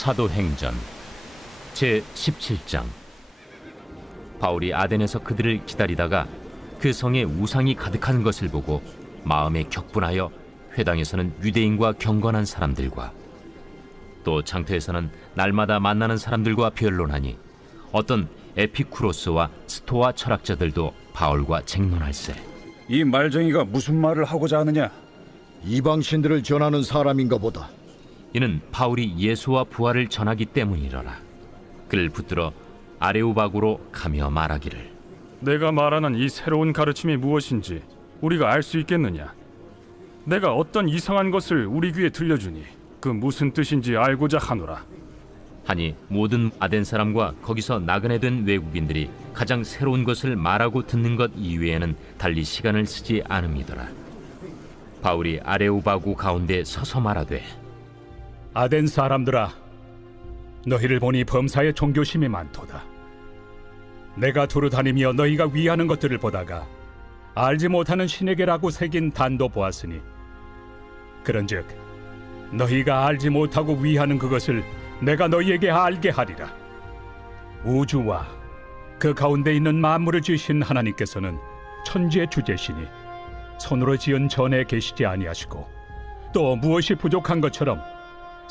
사도행전 제 17장 바울이 아덴에서 그들을 기다리다가 그 성에 우상이 가득한 것을 보고 마음에 격분하여 회당에서는 유대인과 경건한 사람들과 또 장터에서는 날마다 만나는 사람들과 변론하니 어떤 에피쿠로스와 스토아 철학자들도 바울과 쟁론할세 이 말쟁이가 무슨 말을 하고자 하느냐? 이방 신들을 전하는 사람인가 보다. 이는 바울이 예수와 부활을 전하기 때문이러라 그를 붙들어 아레오바구로 가며 말하기를 내가 말하는 이 새로운 가르침이 무엇인지 우리가 알 수 있겠느냐? 내가 어떤 이상한 것을 우리 귀에 들려주니 그 무슨 뜻인지 알고자 하노라. 하니 모든 아덴 사람과 거기서 나그네 된 외국인들이 가장 새로운 것을 말하고 듣는 것 이외에는 달리 시간을 쓰지 않음이더라. 바울이 아레오바구 가운데 서서 말하되 아덴 사람들아, 너희를 보니 범사에 종교심이 많도다. 내가 두루 다니며 너희가 위하는 것들을 보다가 알지 못하는 신에게라고 새긴 단도 보았으니 그런즉 너희가 알지 못하고 위하는 그것을 내가 너희에게 알게 하리라. 우주와 그 가운데 있는 만물을 지으신 하나님께서는 천지의 주제시니 손으로 지은 전에 계시지 아니하시고 또 무엇이 부족한 것처럼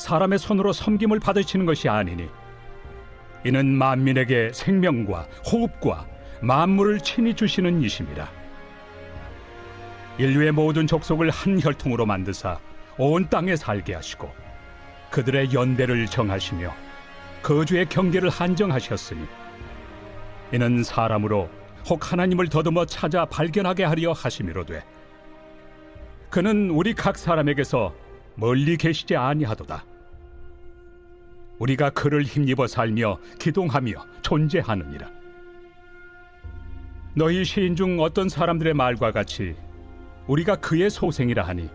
사람의 손으로 섬김을 받으시는 것이 아니니 이는 만민에게 생명과 호흡과 만물을 친히 주시는 이심이라 인류의 모든 족속을 한 혈통으로 만드사 온 땅에 살게 하시고 그들의 연대를 정하시며 거주의 경계를 한정하셨으니 이는 사람으로 혹 하나님을 더듬어 찾아 발견하게 하려 하심이로되 그는 우리 각 사람에게서 멀리 계시지 아니하도다. 우리가 그를 힘입어 살며 기동하며 존재하느니라. 너희 시인 중 어떤 사람들의 말과 같이 우리가 그의 소생이라 하니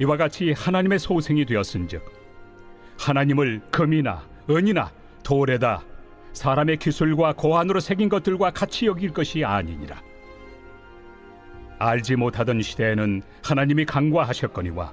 이와 같이 하나님의 소생이 되었은즉 하나님을 금이나 은이나 돌에다 사람의 기술과 고안으로 새긴 것들과 같이 여길 것이 아니니라. 알지 못하던 시대에는 하나님이 강과하셨거니와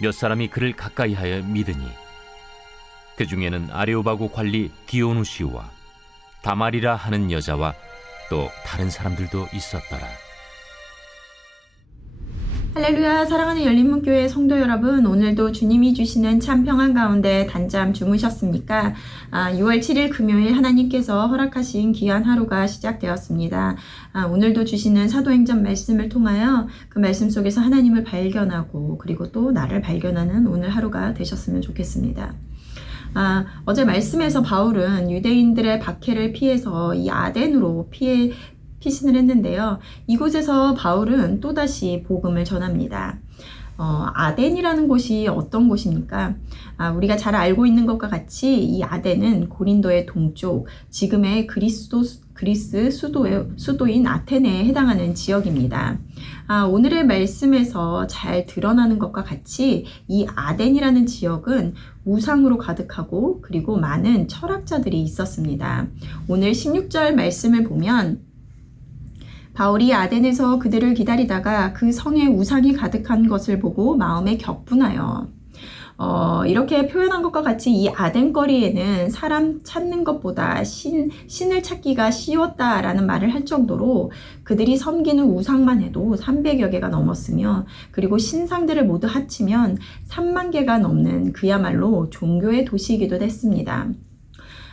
몇 사람이 그를 가까이하여 믿으니 그 중에는 아레오바고 관리 디오누시우와 다말이라 하는 여자와 또 다른 사람들도 있었더라. 할렐루야 사랑하는 열린문교회 성도 여러분 오늘도 주님이 주시는 참 평안 가운데 단잠 주무셨습니까? 아, 6월 7일 금요일 하나님께서 허락하신 귀한 하루가 시작되었습니다. 아, 오늘도 주시는 사도행전 말씀을 통하여 그 말씀 속에서 하나님을 발견하고 그리고 또 나를 발견하는 오늘 하루가 되셨으면 좋겠습니다. 아, 어제 말씀에서 바울은 유대인들의 박해를 피해서 이 아덴으로 피해 피신을 했는데요. 이곳에서 바울은 또다시 복음을 전합니다. 어, 아덴이라는 곳이 어떤 곳입니까? 아, 우리가 잘 알고 있는 것과 같이 이 아덴은 고린도의 동쪽, 지금의 그리스도, 그리스 수도의, 수도인 아테네에 해당하는 지역입니다. 아, 오늘의 말씀에서 잘 드러나는 것과 같이 이 아덴이라는 지역은 우상으로 가득하고 그리고 많은 철학자들이 있었습니다. 오늘 16절 말씀을 보면 바울이 아덴에서 그들을 기다리다가 그 성에 우상이 가득한 것을 보고 마음에 격분하여 어, 이렇게 표현한 것과 같이 이 아덴 거리에는 사람 찾는 것보다 신, 신을 찾기가 쉬웠다라는 말을 할 정도로 그들이 섬기는 우상만 해도 300여 개가 넘었으며 그리고 신상들을 모두 합치면 3만 개가 넘는 그야말로 종교의 도시이기도 했습니다.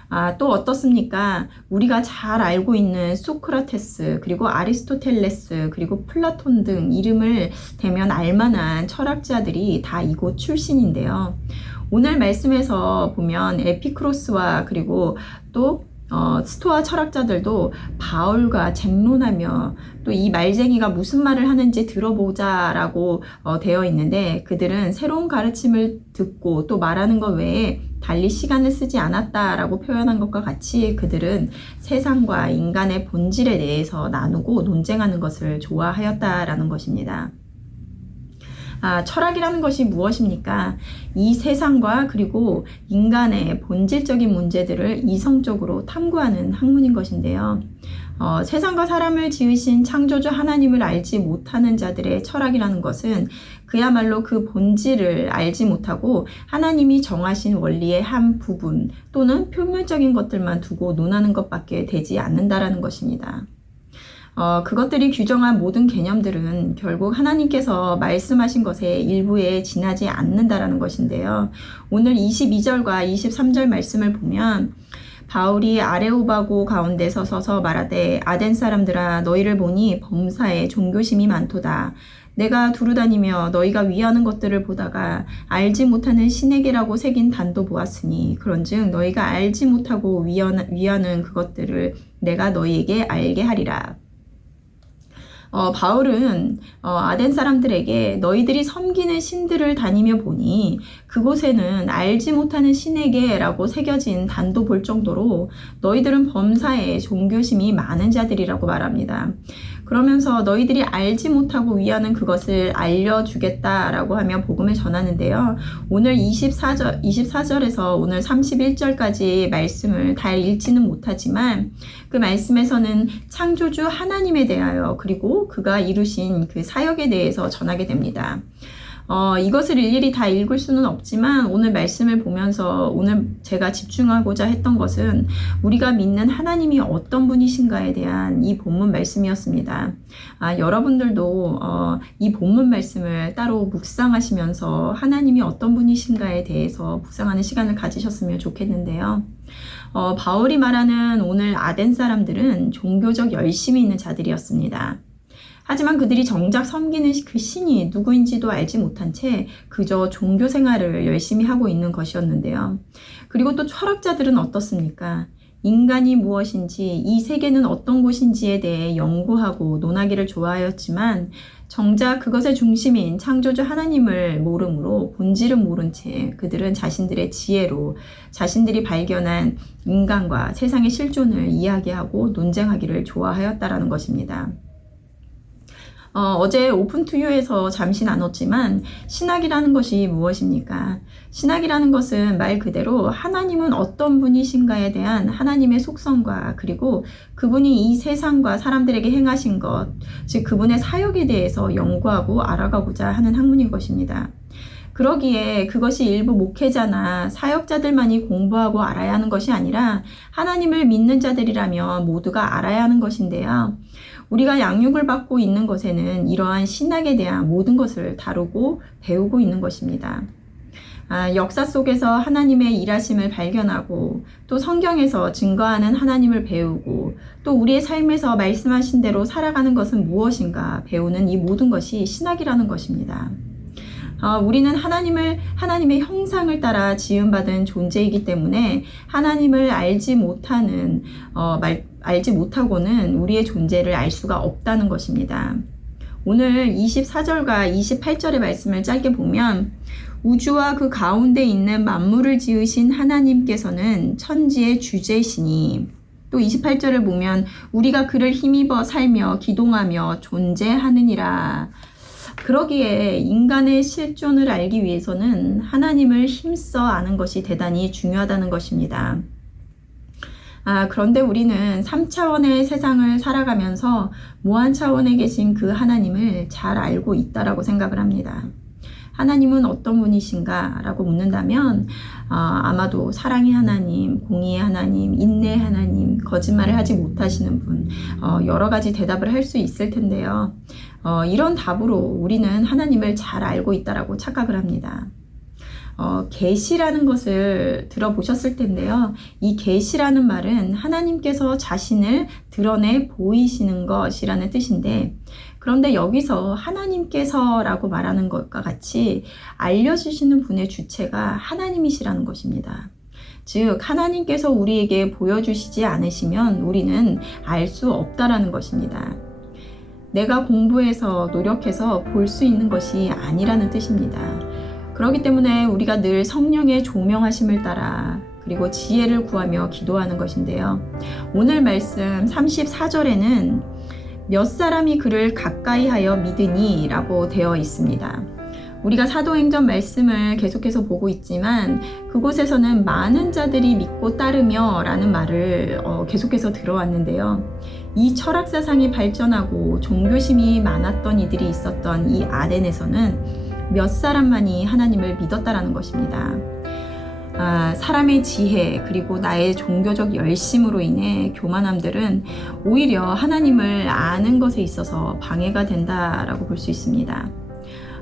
아, 또 어떻습니까? 우리가 잘 알고 있는 소크라테스, 그리고 아리스토텔레스, 그리고 플라톤 등 이름을 대면 알만한 철학자들이 다 이곳 출신인데요. 오늘 말씀에서 보면 에피크로스와 그리고 또 어, 스토아 철학자들도 바울과 쟁론하며 또 이 말쟁이가 무슨 말을 하는지 들어보자라고 어, 되어 있는데 그들은 새로운 가르침을 듣고 또 말하는 것 외에 달리 시간을 쓰지 않았다라고 표현한 것과 같이 그들은 세상과 인간의 본질에 대해서 나누고 논쟁하는 것을 좋아하였다라는 것입니다. 아, 철학이라는 것이 무엇입니까? 이 세상과 그리고 인간의 본질적인 문제들을 이성적으로 탐구하는 학문인 것인데요. 어, 세상과 사람을 지으신 창조주 하나님을 알지 못하는 자들의 철학이라는 것은 그야말로 그 본질을 알지 못하고 하나님이 정하신 원리의 한 부분 또는 표면적인 것들만 두고 논하는 것밖에 되지 않는다라는 것입니다. 어, 그것들이 규정한 모든 개념들은 결국 하나님께서 말씀하신 것의 일부에 지나지 않는다라는 것인데요. 오늘 22절과 23절 말씀을 보면 바울이 아레오바고 가운데 서서 말하되 아덴 사람들아 너희를 보니 범사에 종교심이 많도다. 내가 두루다니며 너희가 위하는 것들을 보다가 알지 못하는 신에게라고 새긴 단도 보았으니 그런즉 너희가 알지 못하고 위하는 그것들을 내가 너희에게 알게 하리라. 어, 바울은 어, 아덴 사람들에게 너희들이 섬기는 신들을 다니며 보니 그곳에는 알지 못하는 신에게라고 새겨진 단도 볼 정도로 너희들은 범사에 종교심이 많은 자들이라고 말합니다. 그러면서 너희들이 알지 못하고 위하는 그것을 알려주겠다라고 하며 복음을 전하는데요. 오늘 24절, 24절에서 오늘 31절까지 말씀을 다 읽지는 못하지만 그 말씀에서는 창조주 하나님에 대하여 그리고 그가 이루신 그 사역에 대해서 전하게 됩니다. 어, 이것을 일일이 다 읽을 수는 없지만 오늘 말씀을 보면서 오늘 제가 집중하고자 했던 것은 우리가 믿는 하나님이 어떤 분이신가에 대한 이 본문 말씀이었습니다. 아, 여러분들도 어, 이 본문 말씀을 따로 묵상하시면서 하나님이 어떤 분이신가에 대해서 묵상하는 시간을 가지셨으면 좋겠는데요. 어, 바울이 말하는 오늘 아덴 사람들은 종교적 열심이 있는 자들이었습니다. 하지만 그들이 정작 섬기는 그 신이 누구인지도 알지 못한 채 그저 종교 생활을 열심히 하고 있는 것이었는데요. 그리고 또 철학자들은 어떻습니까? 인간이 무엇인지, 이 세계는 어떤 곳인지에 대해 연구하고 논하기를 좋아하였지만, 정작 그것의 중심인 창조주 하나님을 모름으로 본질은 모른 채 그들은 자신들의 지혜로 자신들이 발견한 인간과 세상의 실존을 이야기하고 논쟁하기를 좋아하였다라는 것입니다. 어, 제 오픈 투유에서 잠시 나눴지만 신학이라는 것이 무엇입니까? 신학이라는 것은 말 그대로 하나님은 어떤 분이신가에 대한 하나님의 속성과 그리고 그분이 이 세상과 사람들에게 행하신 것, 즉 그분의 사역에 대해서 연구하고 알아가고자 하는 학문인 것입니다. 그러기에 그것이 일부 목회자나 사역자들만이 공부하고 알아야 하는 것이 아니라 하나님을 믿는 자들이라면 모두가 알아야 하는 것인데요. 우리가 양육을 받고 있는 것에는 이러한 신학에 대한 모든 것을 다루고 배우고 있는 것입니다. 아, 역사 속에서 하나님의 일하심을 발견하고 또 성경에서 증거하는 하나님을 배우고 또 우리의 삶에서 말씀하신 대로 살아가는 것은 무엇인가 배우는 이 모든 것이 신학이라는 것입니다. 어, 우리는 하나님을 하나님의 형상을 따라 지음받은 존재이기 때문에 하나님을 알지 못하는 어, 말, 알지 못하고는 우리의 존재를 알 수가 없다는 것입니다. 오늘 24절과 28절의 말씀을 짧게 보면 우주와 그 가운데 있는 만물을 지으신 하나님께서는 천지의 주제시니 또 28절을 보면 우리가 그를 힘입어 살며 기동하며 존재하느니라 그러기에 인간의 실존을 알기 위해서는 하나님을 힘써 아는 것이 대단히 중요하다는 것입니다. 아, 그런데 우리는 3차원의 세상을 살아가면서 무한 차원에 계신 그 하나님을 잘 알고 있다라고 생각을 합니다. 하나님은 어떤 분이신가? 라고 묻는다면, 어, 아마도 사랑의 하나님, 공의의 하나님, 인내의 하나님, 거짓말을 하지 못하시는 분, 어, 여러 가지 대답을 할 수 있을 텐데요. 어, 이런 답으로 우리는 하나님을 잘 알고 있다라고 착각을 합니다. 어, 계시라는 것을 들어보셨을 텐데요. 이 계시라는 말은 하나님께서 자신을 드러내 보이시는 것이라는 뜻인데, 그런데 여기서 하나님께서라고 말하는 것과 같이 알려주시는 분의 주체가 하나님이시라는 것입니다. 즉, 하나님께서 우리에게 보여주시지 않으시면 우리는 알 수 없다라는 것입니다. 내가 공부해서 노력해서 볼 수 있는 것이 아니라는 뜻입니다. 그렇기 때문에 우리가 늘 성령의 조명하심을 따라 그리고 지혜를 구하며 기도하는 것인데요. 오늘 말씀 34절에는 몇 사람이 그를 가까이 하여 믿으니 라고 되어 있습니다. 우리가 사도행전 말씀을 계속해서 보고 있지만 그곳에서는 많은 자들이 믿고 따르며 라는 말을 어, 계속해서 들어왔는데요. 이 철학 사상이 발전하고 종교심이 많았던 이들이 있었던 이 아덴에서는 몇 사람만이 하나님을 믿었다라는 것입니다. 아, 사람의 지혜 그리고 나의 종교적 열심으로 인해 교만함들은 오히려 하나님을 아는 것에 있어서 방해가 된다라고 볼 수 있습니다.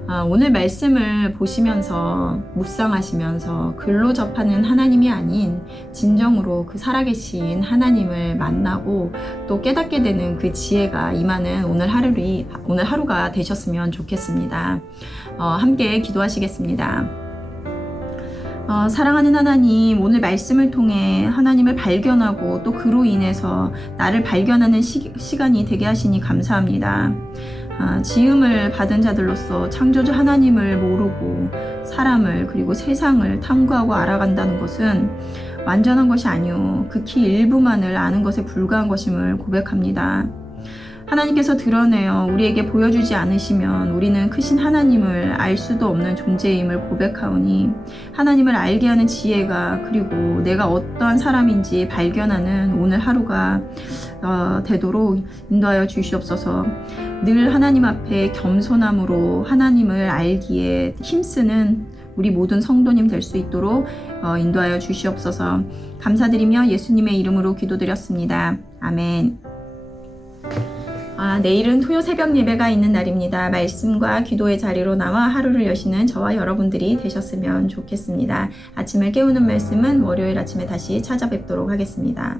아, 오늘 말씀을 보시면서 묵상하시면서 글로 접하는 하나님이 아닌 진정으로 그 살아계신 하나님을 만나고 또 깨닫게 되는 그 지혜가 임하는 오늘 하루이 오늘 하루가 되셨으면 좋겠습니다. 어, 함께 기도하시겠습니다. 어, 사랑하는 하나님, 오늘 말씀을 통해 하나님을 발견하고 또 그로 인해서 나를 발견하는 시, 시간이 되게 하시니 감사합니다. 아, 지음을 받은 자들로서 창조주 하나님을 모르고 사람을 그리고 세상을 탐구하고 알아간다는 것은 완전한 것이 아니요 극히 일부만을 아는 것에 불과한 것임을 고백합니다. 하나님께서 드러내어 우리에게 보여주지 않으시면 우리는 크신 하나님을 알 수도 없는 존재임을 고백하오니 하나님을 알게 하는 지혜가 그리고 내가 어떠한 사람인지 발견하는 오늘 하루가 어, 되도록 인도하여 주시옵소서. 늘 하나님 앞에 겸손함으로 하나님을 알기에 힘쓰는 우리 모든 성도님 될 수 있도록 어, 인도하여 주시옵소서. 감사드리며 예수님의 이름으로 기도드렸습니다. 아멘. 아, 내일은 토요 새벽 예배가 있는 날입니다. 말씀과 기도의 자리로 나와 하루를 여시는 저와 여러분들이 되셨으면 좋겠습니다. 아침을 깨우는 말씀은 월요일 아침에 다시 찾아뵙도록 하겠습니다.